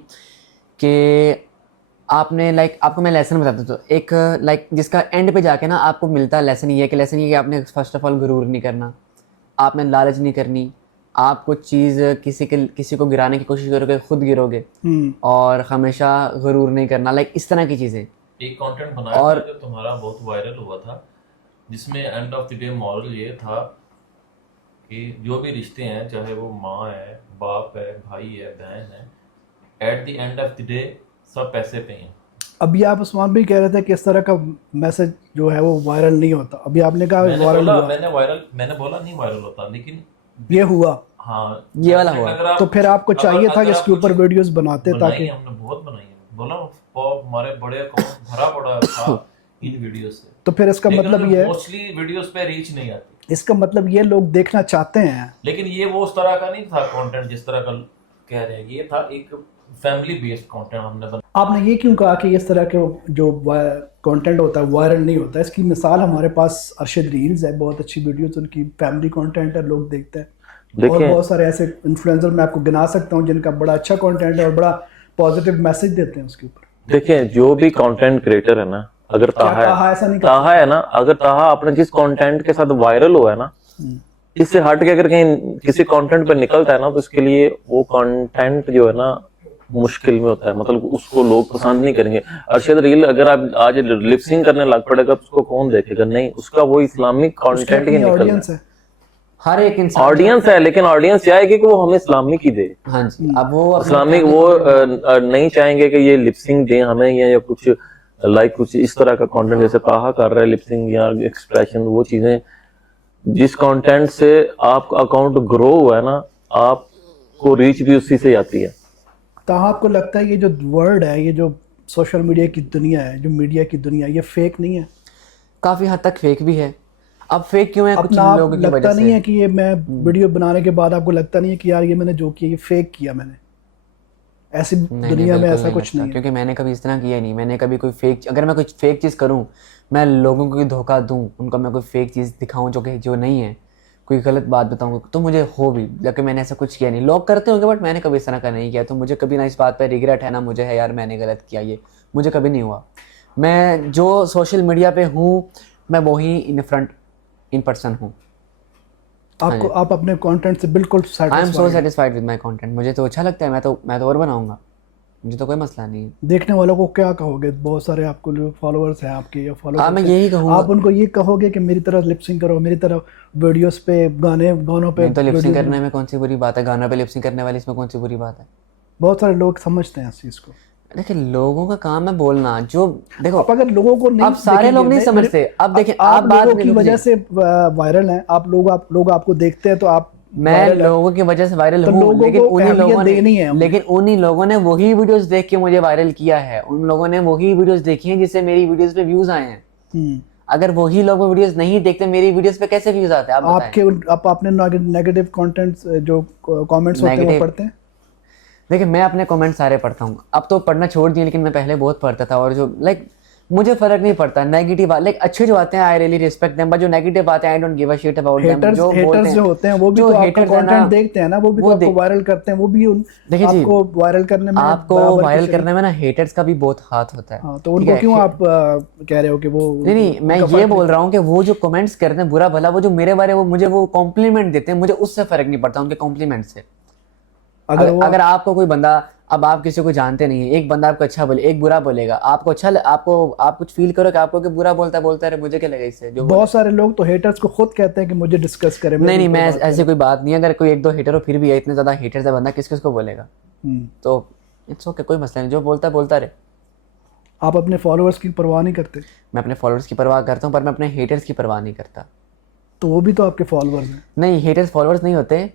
कि आपने लाइक आपको मैं लेसन बताता तो एक लाइक जिसका एंड पे जाके ना आपको मिलता है लेसन, ये कि लेसन ये कि आपने फर्स्ट ऑफ ऑल गुरूर नहीं करना, आपने लालच नहीं करनी, आप कुछ चीज़ किसी को गिराने की कोशिश करोगे खुद गिरोगे, और हमेशा गुरूर नहीं करना, लाइक इस तरह की चीज़ें। एक कंटेंट बनाया था जो तुम्हारा बहुत वायरल हुआ था, जिसमें end of the day moral ये था कि जो भी रिश्ते हैं, चाहे वो माँ है, बाप है, भाई है, बहन है, at the end of the day सब पैसे पे हैं। अभी आप उस्मान भी कह रहे थे कि इस तरह का मैसेज जो है वो वायरल नहीं होता, अभी आपने कहा वायरल हुआ। मैंने बोला नहीं वायरल होता, लेकिन ये हुआ। हाँ, ये वाला हुआ। तो फिर आपको चाहिए था कि इसके ऊपर वीडियोस बनाते, ताकि हमने बहुत बनाई है, बोला हमारे बड़े अकाउंट भरा पड़ा था इन वीडियोस से। तो फिर इसका मतलब ये है, मोस्टली वीडियोस पे रीच नहीं आती। इसका मतलब ये लोग देखना चाहते हैं, लेकिन ये वो उस तरह का नहीं था कंटेंट जिस तरह का कह रहे हैं। ये था एक फैमिली बेस्ड कंटेंट हमने बनाया। आपने ये क्यों कहा कि इस तरह के जो कंटेंट होता है वायरल नहीं होता? इसकी मिसाल हमारे पास अरशद रील्स है, बहुत अच्छी वीडियोस उनकी, फैमिली कंटेंट है, लोग देखते हैं। और बहुत सारे ऐसे इन्फ्लुएंसर मैं आपको गिना सकता हूँ जिनका बड़ा अच्छा कंटेंट है और बड़ा पॉजिटिव मैसेज देते हैं उसके ऊपर। देखिए, जो भी कंटेंट क्रिएटर है ना, अगर ताहा है ना, अगर ताहा अपने जिस कंटेंट के साथ वायरल हुआ है ना, इससे हट के अगर कहीं किसी कंटेंट पर निकलता है ना, तो इसके लिए वो कंटेंट जो है ना मुश्किल में होता है, मतलब उसको लोग पसंद नहीं करेंगे। अरशद रील अगर आप आज लिपसिंग करने लग पड़ेगा तो उसको कौन देखेगा? नहीं, उसका वो इस्लामिक कंटेंट ही निकल रहा है। हर एक इंसान ऑडियंस है, लेकिन ऑडियंस चाहेगी कि वो हमें इस्लामिक ही दे। हाँ जी, अब वो इस्लामिक वो नहीं चाहेंगे कि ये लिपसिंग दे हमें, या कुछ लाइक कुछ इस तरह का कंटेंट जैसे ताहा कर रहा है, लिपसिंग या एक्सप्रेशन, वो चीजें जिस कंटेंट से आपका अकाउंट ग्रो हुआ है ना, आपको रीच भी उसी से आती है। ताहा, आपको लगता है ये जो वर्ड है, ये जो सोशल मीडिया की दुनिया है, जो मीडिया की दुनिया, ये फेक नहीं है? काफी हद तक फेक भी है। अब फेक क्यों है? कुछ अपना लोगों की लगता वजह नहीं से है कि ये मैं वीडियो बनाने के बाद आपको लगता नहीं है कि यार ये मैंने जो किया ये फेक किया मैंने? ऐसी दुनिया में ऐसा कुछ नहीं है, क्योंकि मैंने कभी इस तरह किया नहीं। मैंने कभी कोई फेक, अगर मैं कोई फेक चीज़ करूं, मैं लोगों को धोखा दूं, उनको मैं कोई फेक चीज़ दिखाऊं जो नहीं है, कोई गलत बात बताऊं, तो मुझे हो भी, लेकिन मैंने ऐसा कुछ किया नहीं। लोग करते होंगे बट मैंने कभी इस तरह का नहीं किया, तो मुझे कभी ना इस बात पर रिग्रेट है ना मुझे है यार मैंने गलत किया, ये मुझे कभी नहीं हुआ। मैं जो सोशल मीडिया पे हूँ मैं वही इन पर्सन हूँ। आपको आप अपने कंटेंट से बिल्कुल I am so satisfied with my content. मुझे तो अच्छा लगता है, मैं तो और बनाऊंगा, मुझे तो कोई मसला नहीं है। देखने वालों को क्या कहोगे? बहुत सारे आपको जो फॉलोअर्स हैं आपके या फॉलो, मैं यही कहूँगा, आप उनको ये कहोगे कि मेरी तरह लिपसिंग करो, मेरी तरह वीडियोस पे गानों पे? तो लिपसिंग करने में कौन सी बुरी बात है? गानों पे लिपसिंग करने वाली इसमें कौन सी बुरी बात है? बहुत सारे लोग समझते हैं इस चीज को। देखिए, लोगों का काम है बोलना। जो देखो, आप अगर लोगों को नहीं, अब सारे लोग नहीं समझते। अब देखिए, आप लोगों की वजह से वायरल हैं, आप लोग आपको देखते हैं तो आप, मैं लोगों की वजह से वायरल हूँ, लेकिन उन्हीं लोगों ने वही वीडियोस देख के मुझे वायरल किया है। उन लोगों ने वही वीडियोस देखी हैं जिससे मेरी वीडियोस पे व्यूज आए हैं। अगर वही लोग वीडियोस नहीं देखते, मेरी वीडियोस पे कैसे व्यूज आते हैं? आप आपने नेगेटिव कंटेंट्स जो कमेंट्स होते हैं वो पढ़ते हैं? देखिए, मैं अपने कमेंट सारे पढ़ता हूँ, अब तो पढ़ना छोड़ दिया, लेकिन मैं पहले बहुत पढ़ता था। और जो लाइक मुझे फर्क नहीं पड़ता नेगेटिव, लाइक अच्छे जो आते हैं I really respect them, but जो नेगेटिव आते हैं I don't give a shit about them. जो हेटर्स जो होते हैं वो भी तो आपका कंटेंट देखते हैं ना, वो भी तो आपको वायरल करते हैं, वो भी आपको वायरल करने में ना हेटर्स का भी बहुत हाथ होता है। हाँ, तो उनको क्यों आप कह रहे हो कि वो? नहीं, मैं ये बोल रहा हूँ कि वो जो कमेंट्स करते हैं बुरा भला, वो जो मेरे बारे में मुझे वो कॉम्प्लीमेंट देते हैं, मुझे उससे फर्क नहीं पड़ता उनके कॉम्प्लीमेंट से। अगर आपको कोई बंदा, अब आप किसी को जानते नहीं है, एक बंदा आपको अच्छा बोले, एक बुरा बोलेगा, आपको अच्छा आप कुछ फील करो कि आपको कि बुरा बोलता है, मुझे क्या लगेगा इससे? जो बहुत सारे लोग तो हेटर्स को खुद कहते हैं कि मुझे डिस्कस करें। नहीं, मैं ऐसी कोई बात नहीं है। अगर कोई एक दो हेटर हो फिर भी है, इतने ज्यादा हेटर्स है, बंदा किस को बोलेगा? तो इट्स ओके, कोई मसला नहीं, जो बोलता है बोलता रहे। आप अपने फॉलोअर्स की परवाह नहीं करते? मैं अपने फॉलोअर्स की परवाह करता हूँ, पर मैं अपने हेटर्स की परवाह नहीं करता। तो वो भी तो आपके फॉलोअर्स हैं। नहीं, हेटर्स फॉलोअर्स नहीं होते।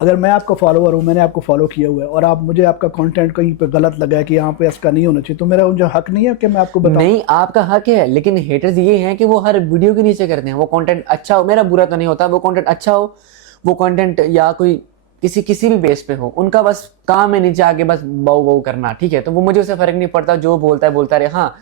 अगर मैं आपका फॉलोअर हूँ, मैंने आपको फॉलो किया हुआ है और आप मुझे आपका कंटेंट कहीं पे गलत लगा है कि यहाँ पे इसका नहीं होना चाहिए, तो मेरा मुझे हक नहीं है कि मैं आपको बताऊँ? नहीं, आपका हक है, लेकिन हेटर्स ये हैं कि वो हर वीडियो के नीचे करते हैं। वो कंटेंट अच्छा हो, मेरा बुरा तो नहीं होता, वो कंटेंट अच्छा हो, वो कंटेंट या कोई किसी भी बेस पे हो, उनका बस काम है नीचे आके बस बाऊ बाऊ करना, ठीक है। तो वो मुझे उससे फर्क नहीं पड़ता, जो बोलता है बोलता रहे। हाँ,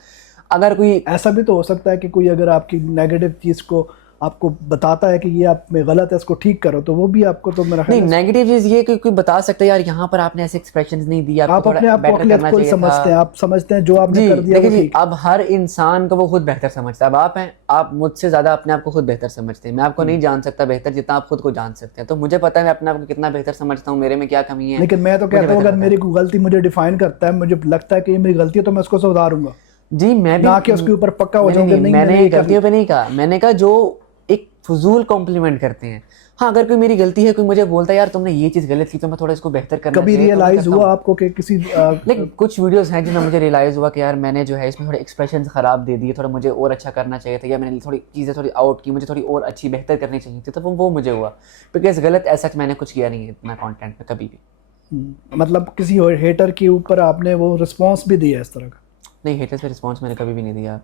अगर कोई ऐसा भी तो हो सकता है कि कोई अगर आपकी नेगेटिव चीज़ को आपको बताता है कि ये आप में गलत है, इसको ठीक करो, तो वो भी आपको तो मेरा नहीं, ख्याल है नेगेटिव चीज ये कि कोई बता सकता है यार यहाँ पर आपने ऐसे एक्सप्रेशंस नहीं दिए, आप आपको अपने थोड़ा आप को बेटर अकलियत करना को चाहिए समझते हैं, था। आप समझते हैं जो आपने जी कर दिया देखिए वो जी, ठीक। अब हर इंसान को वो खुद बेहतर समझता है। अब आप हैं, आप मुझसे ज्यादा अपने आप को खुद बेहतर समझते हैं। मैं आपको नहीं जान सकता बेहतर जितना आप खुद को जान सकते हैं। तो मुझे पता है मैं अपने आप को कितना बेहतर समझता हूँ, मेरे में क्या कमी है। लेकिन मैं तो मुझे कहता हूँ बेहतर अगर पता मेरी है। कोई गलती मुझे डिफाइन करता है, मुझे लगता है कि ये मेरी गलती है, तो मैं उसको सुधारूंगा, जी मैं भी ना कि उसके ऊपर पक्का हो नहीं, जाऊं कि नहीं, नहीं मैंने मैंने ये कर गलतियों पे नहीं कहा। मैंने कहा जो एक फजूल कॉम्प्लीमेंट करते हैं। हाँ, अगर कोई मेरी गलती है, कोई मुझे बोलता है यार तुमने ये चीज गलत की, तो मैं थोड़ा इसको बेहतर करना कभी चाहिए, तो मैं रियलाइज करता हुआ हूँ। आपको कि किसी लेकिन कुछ वीडियोस हैं जिनमें मुझे रियलाइज हुआ कि यार मैंने जो है इसमें थोड़े एक्सप्रेशंस खराब दे दिए, थोड़ा मुझे और अच्छा करना चाहिए था, या मैंने थोड़ी चीज़ें थोड़ी आउट की, मुझे थोड़ी और अच्छी बेहतर करनी चाहिए थी, तो वो मुझे हुआ। बिकॉज गलत ऐसा मैंने कुछ किया नहीं है इतना कंटेंट में कभी भी। मतलब किसी हेटर के ऊपर आपने वो रिस्पॉन्स भी दिया इस तरह का? नहीं, हेटर्स पे रिस्पॉन्स मैंने कभी भी नहीं दिया।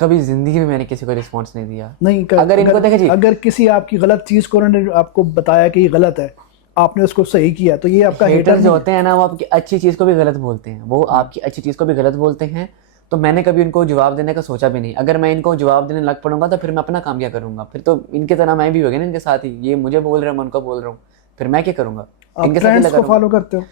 कभी जिंदगी में मैंने किसी को रिस्पॉन्स नहीं दिया। नहीं अगर इनको देखे जी, अगर किसी आपकी गलत चीज को उन्होंने आपको बताया कि ये गलत है, आपने उसको सही किया, तो ये आपका हेटर हेटर्स जो नहीं होते हैं ना, वो आपकी अच्छी चीज़ को भी गलत बोलते हैं। वो आपकी अच्छी चीज़ को भी गलत बोलते हैं। तो मैंने कभी उनको जवाब देने का सोचा भी नहीं। अगर मैं इनको जवाब देने लग पड़ूंगा तो फिर मैं अपना काम क्या करूंगा? फिर तो इनके तरह मैं भी हो गया ना इनके साथ ही। ये मुझे बोल रहे हैं, मैं उनको बोल रहा हूँ, फिर मैं क्या करूंगा? आप इनके साथ ही ट्रेंड्स लगा को रहूंगा। फॉलो करते हो?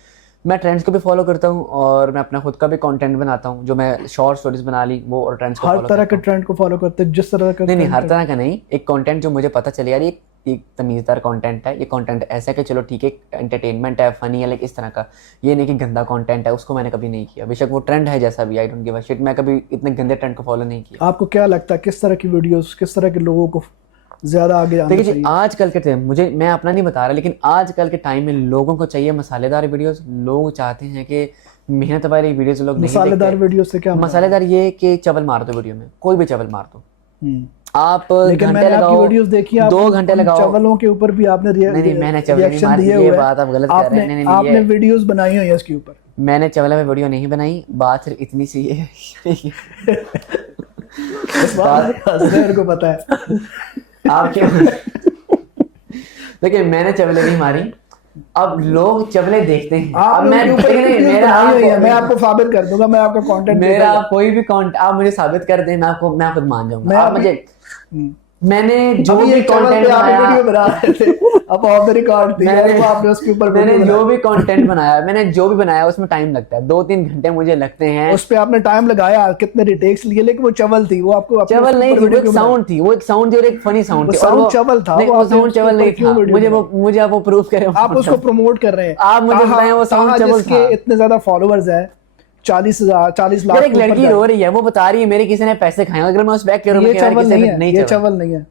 मैं ट्रेंड्स को भी फॉलो करता हूँ और मैं अपना खुद का भी कंटेंट बनाता हूँ। जो मैं शॉर्ट स्टोरीज बना ली वो, और ट्रेंड्स को हर फॉलो तरह करता के ट्रेंड को फॉलो करते हो? जिस तरह का नहीं, trend हर तरह का नहीं। एक कंटेंट जो मुझे पता चले यार ये एक तमीज़दार कंटेंट है, ये कंटेंट ऐसा है कि चलो ठीक है, एंटरटेनमेंट है, फनी है, लेकिन इस तरह का ये नहीं कि गंदा कंटेंट है, उसको मैंने कभी नहीं किया। बेशक वो ट्रेंड है जैसा भी, I don't give a shit, मैं कभी इतने गंदे ट्रेंड को फॉलो नहीं किया। आपको क्या लगता है किस तरह की वीडियोस, किस तरह के लोगों को ज्यादा आगे आना देखिए जी, चाहिए? आजकल के टाइम, मुझे मैं अपना नहीं बता रहा, लेकिन आजकल के टाइम में लोगों को चाहिए मसालेदार वीडियोस। लोग चाहते हैं कि मेहनत वाली वीडियोस लोग नहीं मसालेदार देखते। वीडियो से क्या मतलब? मसालेदार ये कि चवल मार दो वीडियो में, कोई भी चवल मार दो आप, लेकिन घंटे मैंने आपकी लगाओ, वीडियोस देखी, आप 2 घंटे उन लगाओ। चावलों के ऊपर भी आपने नहीं, मैंने चवल नहीं रिएक्शन मारी, दिए ये हुए बात आप गलत कर रहे हैं। नहीं, आपने ये वीडियोस बनाई हुई है इसके ऊपर। मैंने चवल में वीडियो नहीं बनाई। बात सिर्फ इतनी सी है इस बात हसनैन को पता है। आप क्यों देखिए, मैंने चवले नहीं मारी। अब लोग चवले देखते हैं। अब आपने मैं उनके ऊपर नहीं, वीडियोस मेरा बनाई हुई है, मैं आपको आपको साबित कर दूंगा, मैं आपका कंटेंट मेरा कोई भी कंटेंट आप मुझे साबित कर दें, मैं खुद मान जाऊंगा। मैं आप अभी- मुझे मैंने जो अभी भी ये चैनल कंटेंट पे आप बनाया, वीडियो बना रहे थे, अब ऑफ द रिकॉर्ड थी और वो आपने उसके ऊपर मैंने वीडियो जो बनाई। भी कंटेंट बनाया, मैंने जो भी बनाया उसमें टाइम लगता है, 2-3 घंटे मुझे लगते हैं। उस पे आपने टाइम लगाया, कितने रिटेक्स लिए, लेकिन वो चवल थी, वो आपको अपने चवल उसके नहीं ऊपर थी, वो वीडियो एक क्यों बनाई? साउंड थी, वो एक साउंड थी और एक फनी साउंड वो थी। और sound चवल था, नहीं, वो वो आपने साउंड उसके चवल ऊपर नहीं क्यों था। वीडियो मुझे आप वो प्रूफ करें। आप उसको प्रमोट कर रहे हैं। आप मुझे बताएं वो साउंड चवल जिसके था। इतने ज्यादा फॉलोअर्स हैं, 40 लाख यार एक के ऊपर लड़की रो रही है, वो बता रही है मेरे किसी ने पैसे खाए। अगर मैं उस बैक करूँ, ये चवल नहीं है, नहीं ये चवल नहीं है।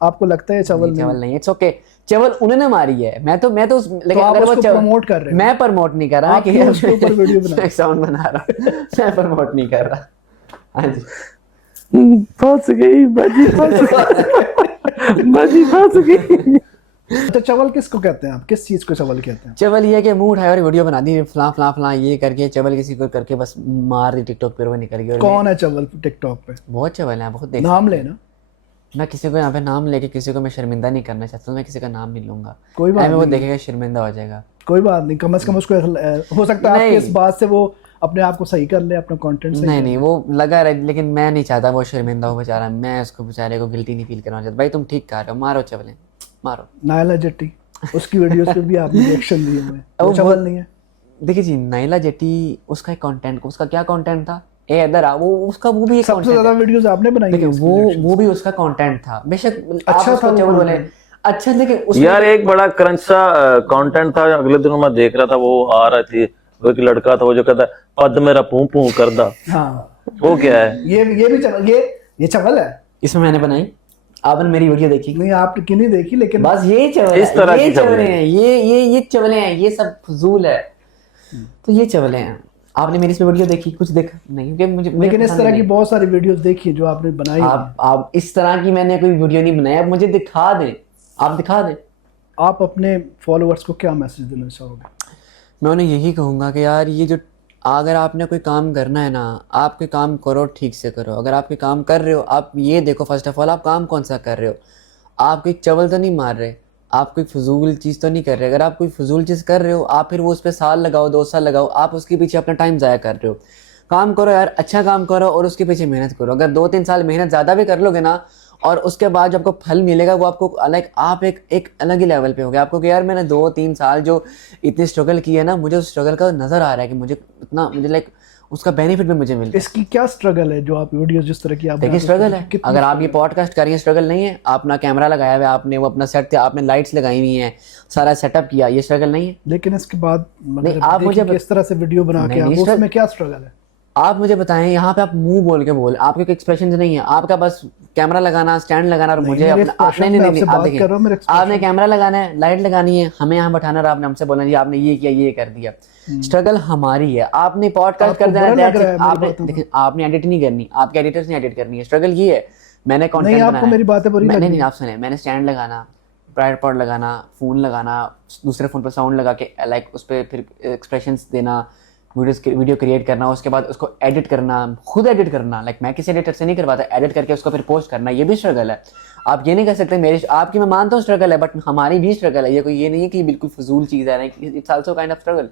आपको लगता है ये चवल नहीं चवल है? नहीं है, इट्स ओके। चवल उन्होंने मारी है, मैं तो लेकिन आप अगर वो उसको चवल प्रमोट कर रहे हो। मैं प्रमोट नहीं कर रहा आप क्यों उसके ऊपर वीडियो बना रहे हो? मैं साउंड बना रहा हूं, मैं प्रमोट नहीं कर रहा। हाँ जी, फंस गई बाजी, फंस गई। तो चवल किसको कहते हैं, आप किस चीज को चवल कहते हैं? चवल ये है कि मुंह उठाया और वीडियो बना दी, फला फला फला ये करके चवल किसी को करके बस मार दी टिकटॉक पे, वो निकल गई। और कौन है चवल टिकटॉक पे? बहुत चवल हैं, बहुत देख। नाम लेना। मैं किसी को यहाँ पे नाम लेके किसी को मैं शर्मिंदा नहीं करना चाहता, मैं किसी का नाम नहीं लूंगा। कोई बात मैं वो नहीं। देखेगा शर्मिंदा हो जाएगा। कोई बात नहीं, कम से कम उसको हो सकता है आपकी नहीं। इस बात से वो अपने आप को सही कर ले, अपना कंटेंट सही नहीं कर ले। नहीं, वो लगा रहे, लेकिन मैं नहीं चाहता वो शर्मिंदा हो बेचारा। मैं उसको बेचारे को गिल्टी नहीं फील करना चाहता। भाई तुम ठीक कर रहे हो, मारो चवलें, मारो। नायला जट्टी, उसकी वीडियोस पे भी आपने रिएक्शन दिए हुए हैं, वो वो चवल नहीं है? देखिए जी, नाइला जेटी, उसका एक कंटेंट, उसका क्या कंटेंट था, ए इधर आ, वो उसका वो भी एक सबसे content ज्यादा है। वीडियोस आपने बनाई देखिए हैं वो भी उसका कंटेंट था। बेशक अच्छा अच्छा था था, वो चवल बोले content। अच्छा, लेकिन उसमें यार एक बड़ा क्रंच सा कंटेंट था, अगले दिनों मैं देख रहा था, वो आ रहा थी, वो एक लड़का था वो जो कहता है पद मेरा पू पू कर दा। हाँ, वो क्या है? ये भी चवल, ये चवल है? इसमें मैंने बनाई, आपने मेरी वीडियो देखी? नहीं, आपकी नहीं देखी, लेकिन बस ये चवल इस तरह है, ये की चवलें चवले हैं, ये चवले हैं, ये सब फजूल है। तो ये चवले हैं। आपने मेरी इसमें वीडियो देखी कुछ देखा नहीं? क्योंकि मुझे लेकिन इस तरह की बहुत सारी वीडियोस देखी जो आपने बनाई हैं। आप इस तरह की मैंने कोई वीडियो नहीं बनाई, आप मुझे दिखा दें, आप दिखा दें। आप अपने फॉलोअर्स को क्या मैसेज देना चाहोगे? मैं उन्हें यही कहूँगा कि यार ये जो अगर आपने कोई काम करना है ना, आप कोई काम करो, ठीक से करो। अगर आप कोई काम कर रहे हो, आप ये देखो फर्स्ट ऑफ ऑल आप काम कौन सा कर रहे हो। आप कोई चवल तो नहीं मार रहे, आप कोई फजूल चीज़ तो नहीं कर रहे। अगर आप कोई फजूल चीज़ कर रहे हो, आप फिर वो उस पर साल लगाओ, 2 साल लगाओ, आप उसके पीछे अपना टाइम ज़ाया कर रहे हो। काम करो यार, अच्छा काम करो और उसके पीछे मेहनत करो। अगर 2-3 साल मेहनत ज़्यादा भी कर लोगे ना, और उसके बाद जो आपको फल मिलेगा वो आपको लाइक आप एक अलग ही लेवल पे हो गया। आपको कि यार मैंने 2-3 साल जो इतनी स्ट्रगल की है ना, मुझे उस स्ट्रगल का नज़र आ रहा है कि मुझे इतना मुझे लाइक उसका बेनिफिट भी मुझे मिलता है। इसकी क्या स्ट्रगल है जो आप वीडियोस जिस तरह की आप देखिए स्ट्रगल है, अगर आप ये पॉडकास्ट कर रही हैं स्ट्रगल नहीं है। आपने कैमरा लगाया हुआ है, आपने वो अपना सेट, आपने लाइट्स लगाई हुई हैं, सारा सेटअप किया, ये स्ट्रगल नहीं है? लेकिन इसके बाद नहीं, आप मुझे किस तरह से वीडियो बना के आप उसमें क्या स्ट्रगल है? आप मुझे बताएं। यहाँ पे आप मुंह बोल के बोल, आपके कोई एक्सप्रेशन नहीं है, आपका बस कैमरा लगाना, स्टैंड लगाना और मुझे नहीं, आप देखिए आपने कैमरा लगाना है, लाइट लगानी है, हमें यहाँ बैठाना और आपने हमसे बोलना जी आपने ये किया, ये कर दिया। स्ट्रगल हमारी है, आपने पॉडकास्ट कर देना है, आपने देखिए आपने एडिट नहीं करनी, आपके एडिटर्स ने एडिट करनी है। स्ट्रगल ये है, मैंने कंटेंट बनाना है। मेरी बातें बुरी लगी? नहीं, आप सुने, मैंने स्टैंड लगाना, ट्राइपॉड लगाना, फोन लगाना, दूसरे फोन पर साउंड लगा के लाइक उस पर फिर एक्सप्रेशंस देना, वीडियो क्रिएट करना, उसके बाद उसको एडिट करना, खुद एडिट करना। लाइक मैं किसी एडिटर से नहीं करवाता, एडिट करके उसको फिर पोस्ट करना, ये भी स्ट्रगल है। आप ये नहीं कह सकते मेरी, आपकी मैं मानता हूँ स्ट्रगल है, बट हमारी भी स्ट्रगल है। ये कोई ये नहीं है कि बिल्कुल फजूल चीज़ है, it's also kind of struggle.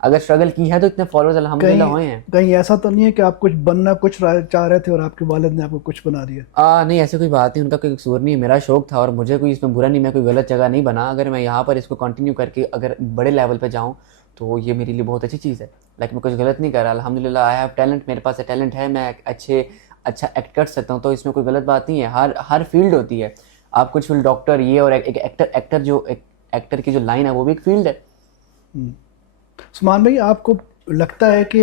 अगर स्ट्रगल की है तो इतने फॉलोअर्स अल्हम्दुलिल्लाह हुए हैं। कहीं ऐसा तो नहीं है कि आप कुछ बनना कुछ चाह रहे थे और आपके वालिद ने आपको कुछ बना दिया? नहीं, ऐसी कोई बात नहीं, उनका कोई कसूर नहीं है, मेरा शौक था और मुझे कोई इसमें बुरा नहीं, मैं कोई गलत जगह नहीं बना। अगर मैं यहाँ पर इसको कंटिन्यू करके अगर बड़े लेवल पे जाऊँ तो ये मेरे लिए बहुत अच्छी चीज़ है। लाइक मैं कुछ गलत नहीं कर रहा, अल्हम्दुलिल्लाह आई हैव टैलेंट, मेरे पास टैलेंट है, मैं अच्छा एक्ट कर सकता हूँ, तो इसमें कोई गलत बात नहीं है। हर फील्ड होती है, आप कुछ फील्ड डॉक्टर ये और एक एक्टर की जो लाइन है वो भी एक फील्ड है। उस्मान भाई, आपको लगता है कि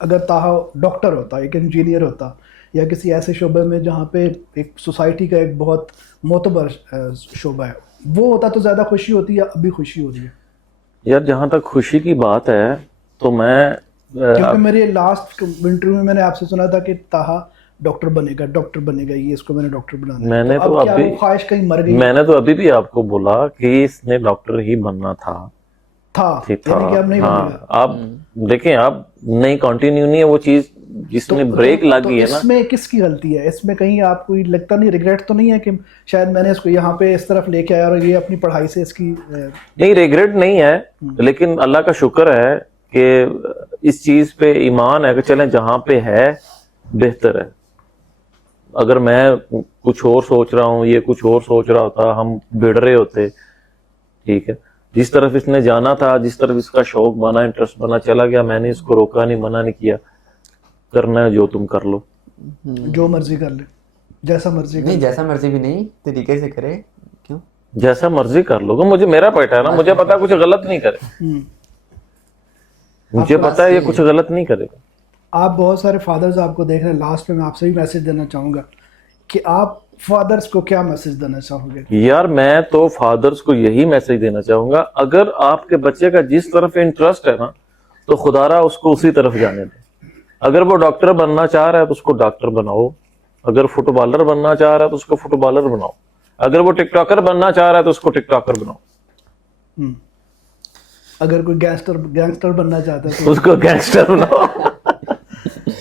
अगर ताहा डॉक्टर होता, एक इंजीनियर होता, या किसी ऐसे शोबे में जहाँ पे एक सोसाइटी का एक बहुत मोतबर शोबा है, वो होता तो ज़्यादा खुशी होती या अभी खुशी हो रही है? यार जहाँ तक खुशी की बात है तो मैं क्योंकि मेरे लास्ट इंटरव्यू में मैंने आपसे सुना था कि ताहा डॉक्टर बनेगा, ये इसको मैंने डॉक्टर बनाना है। मैंने तो अभी ख्वाहिश कहीं मर गई? मैंने तो अभी भी आपको बोला कि इसने डॉक्टर ही बनना था। ठीक था, यानी कि अब नहीं बनेगा। आप देखें, आप नहीं कंटिन्यू नहीं है वो चीज जिसमें ब्रेक लगी है ना। इसमें किसकी गलती है? इसमें कहीं आपको लगता नहीं, रिग्रेट तो नहीं है कि शायद मैंने इसको यहाँ पे इस तरफ लेके आया और ये अपनी पढ़ाई से इसकी नहीं, रिग्रेट नहीं है, लेकिन अल्लाह का शुक्र है कि इस चीज पे ईमान है कि चलें जहां पे है बेहतर है। अगर मैं कुछ और सोच रहा हूँ, ये कुछ और सोच रहा होता, हम भिड़ रहे होते। ठीक है, जिस तरफ इसने जाना था, जिस तरफ इसका शौक बना, इंटरेस्ट बना, चला गया। मैंने इसको रोका नहीं, मना नहीं किया, करना है जो तुम कर लो, जो मर्जी कर ले, जैसा मर्जी नहीं, जैसा मर्जी भी नहीं, तरीके से करे। क्यों? जैसा मर्जी कर लो, मुझे मेरा पैटा है ना, मुझे पता है कुछ गलत नहीं करे, मुझे पता है ये कुछ गलत नहीं करेगा। आप बहुत सारे फादर्स आपको देख रहे हैं, लास्ट में मैं आपसे भी मैसेज देना चाहूंगा कि आप फादर्स को क्या मैसेज देना चाहोगे? यार मैं तो फादर्स को यही मैसेज देना चाहूंगा, अगर आपके बच्चे का जिस तरफ इंटरेस्ट है ना, तो खुदारा उसको उसी तरफ जाने दे। अगर वो डॉक्टर बनना चाह रहा है तो उसको डॉक्टर बनाओ, अगर फुटबॉलर बनना चाह रहा है तो उसको फुटबॉलर बनाओ, अगर वो टिकटॉकर बनना चाह रहा है तो उसको टिकटॉकर बनाओ, अगर कोई गैंगस्टर बनना चाहता है तो उसको गैंगस्टर बनाओ।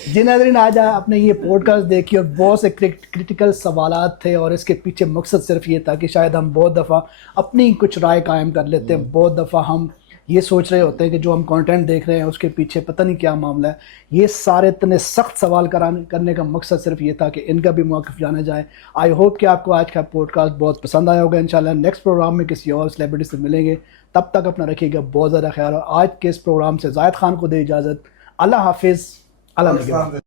जी नाज़रीन, आज आपने ये पॉडकास्ट देखी और बहुत से क्रिटिकल सवालात थे और इसके पीछे मकसद सिर्फ ये था कि शायद हम बहुत दफ़ा अपनी कुछ राय कायम कर लेते हैं, बहुत दफ़ा हम ये सोच रहे होते हैं कि जो हम कंटेंट देख रहे हैं उसके पीछे पता नहीं क्या मामला है। ये सारे इतने सख्त सवाल करने का मकसद सिर्फ ये था कि इनका भी मौक़िफ़ जाना जाए। आई होप कि आपको आज का पॉडकास्ट बहुत पसंद आया होगा। इंशाल्लाह नेक्स्ट प्रोग्राम में किसी और सेलिब्रिटी से मिलेंगे, तब तक अपना रखिएगा बहुत ज़्यादा ख्याल। और आज के इस प्रोग्राम से ज़ायद खान को दे इजाज़त। अल्लाह हाफिज़। अल्लाह